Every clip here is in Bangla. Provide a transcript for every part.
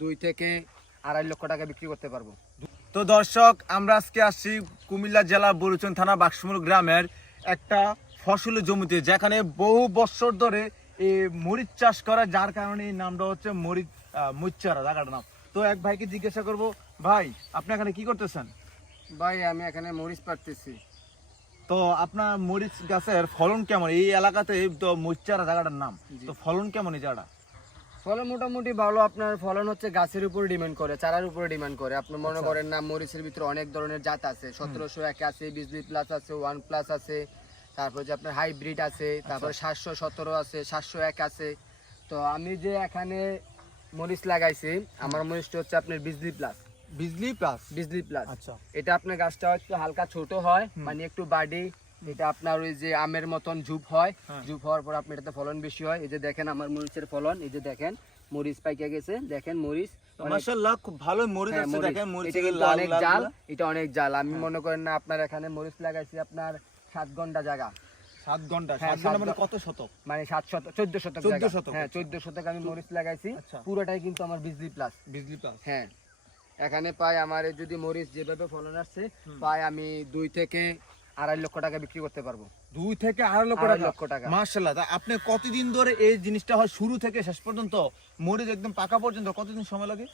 2 থেকে 2.5 লক্ষ টাকা বিক্রি করতে পারবো। তো দর্শক, আমরা আজকে আসছি কুমিল্লা জেলা বরুচন থানা বাক্সমুল গ্রামের একটা ফসলের জমিতে, যেখানে বহু বছর ধরে এই মরিচ চাষ করা, যার কারণে এই নামটা হচ্ছে মরিচ মুচ্চারা জায়গাটার নাম। তো এক ভাইকে জিজ্ঞাসা করব, ভাই আপনি এখানে কি করতেছেন? ভাই আমি এখানে মরিচ পাড়তেছি। তো আপনার মরিচ গাছের ফলন কেমন? এই এলাকাতে তো মুচ্চারা জায়গাটার নাম, তো ফলন কেমন এই জায়গাটা? ফলন মোটামুটি ভালো। আপনার ফলন হচ্ছে গাছের উপর ডিমান্ড করে, চারার উপরে ডিমান্ড করে। আপনি মনে করেন না, মরিচের ভিতরে অনেক ধরনের জাত আছে। 1701 আছে, 20+ আছে, 1+ আছে, তারপর যে আপনার হাইব্রিড আছে, তারপর 717 আছে, 701 আছে। তো আমি যে এখানে মরিচ লাগাইছি, আমার মরিচটা হচ্ছে আপনার 20+। 20+। আচ্ছা, এটা আপনার গাছটা একটু হালকা ছোট হয়, মানে একটু বাড়ি। এটা আপনার ওই যে আমের মতন ঝুপ হয়, ঝুপ হওয়ার পর আপনার এটাতে ফলন বেশি হয়। এই যে দেখেন আমার মরিচের ফলন, এই যে দেখেন মরিচ পাইকে গেছে, দেখেন মরিচ মাশাআল্লাহ খুব ভালো মরিচ আছে। দেখেন মরিচের অনেক জাল, এটা অনেক জাল। আমি মনে করেন না, আপনার এখানে মরিচ লাগাইছি আপনার 7 ঘন্টা জায়গা। 7 ঘন্টা? 7 ঘন্টা মানে কত শতক? মানে 14 শতক। 14 শতক। হ্যাঁ, 14 শতক আমি মরিচ লাগাইছি। পুরোটাই কিন্তু আমার 20+। হ্যাঁ, এখানে পাই আমার যদি মরিচ যেভাবে ফলন আসছে, পাই আমি 2 থেকে 2.5 লক্ষ টাকা বিক্রি করতে পারবো। 2 থেকে 2.5 লক্ষ টাকা। মাশাআল্লাহ। তা আপনি কতদিন ধরে এই জিনিসটা হয়, শুরু থেকে শেষ পর্যন্ত মরিচ একদম পাকা পর্যন্ত কতদিন সময় লাগে?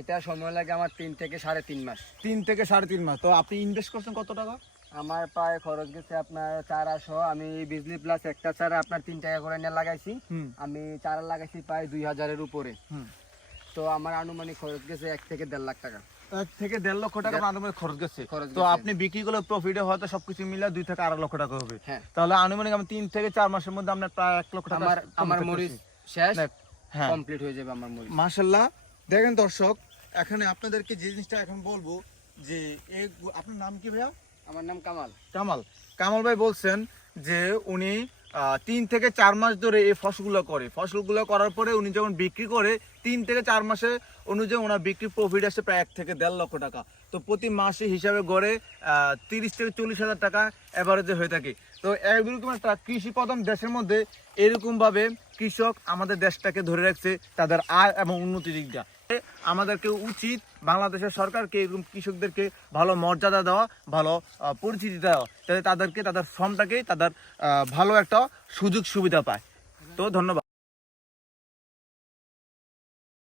এটা সময় লাগে আমার 3 থেকে 3.5 মাস। 3 থেকে 3.5 মাস। তো আপনি ইনভেস্ট করছেন কত টাকা? আমার প্রায় খরচ গেছে আপনার চারা সহ। আমি 20+ একটা চারা আপনার 3 টাকা করে নিয়ে লাগাইছি। আমি চারা লাগাইছি প্রায় 2000-এর উপরে। তো আমার আনুমানিক খরচ গেছে 1 থেকে 1.5 লাখ টাকা। 1 থেকে 1.5 লক্ষ টাকা আনুমানিক খরচ গেছে। তো আপনি বিক্রি করলে প্রফিটে হয়তো সবকিছু মিলে 2 থেকে 2.5 লক্ষ টাকা হবে। তাহলে আনুমানিক আমি 3 থেকে 4 মাসের মধ্যে আপনার প্রায় 1 লক্ষ টাকা আমার মরিচ শেষ কমপ্লিট হয়ে যাবে আমার মরিচ। মাশাআল্লাহ। দেখেন দর্শক, এখানে আপনাদেরকে যে জিনিসটা এখন বলবো, যে আপনার নাম কি ভাইয়া? আমার নাম কামাল। কামাল ভাই বলছেন যে উনি 3 থেকে 4 মাস ধরে এই ফসলগুলো করার পরে উনি যখন বিক্রি করে 3 থেকে 4 মাসে অনুযায়ী ওনার বিক্রি প্রফিট আসে প্রায় 1 থেকে 1.5 লক্ষ টাকা। তো প্রতি মাসে হিসাবে গড়ে 30 থেকে 40 হাজার টাকা এভারেজে হয়ে থাকে। তো এরকম একটা কৃষি প্রধান দেশের মধ্যে এরকম ভাবে কৃষক আমাদের দেশটাকে ধরে রাখছে তাদের আয় এবং উন্নতির দিক দিয়ে। আমাদেরকে উচিত বাংলাদেশের সরকারকে এরকম কৃষকদেরকে ভালো মর্যাদা দেওয়া, ভালো পরিচিতি দেওয়া, যাতে তাদেরকে তাদের শ্রমটাকে তাদের ভালো একটা সুযোগ সুবিধা পায়। তো ধন্যবাদ।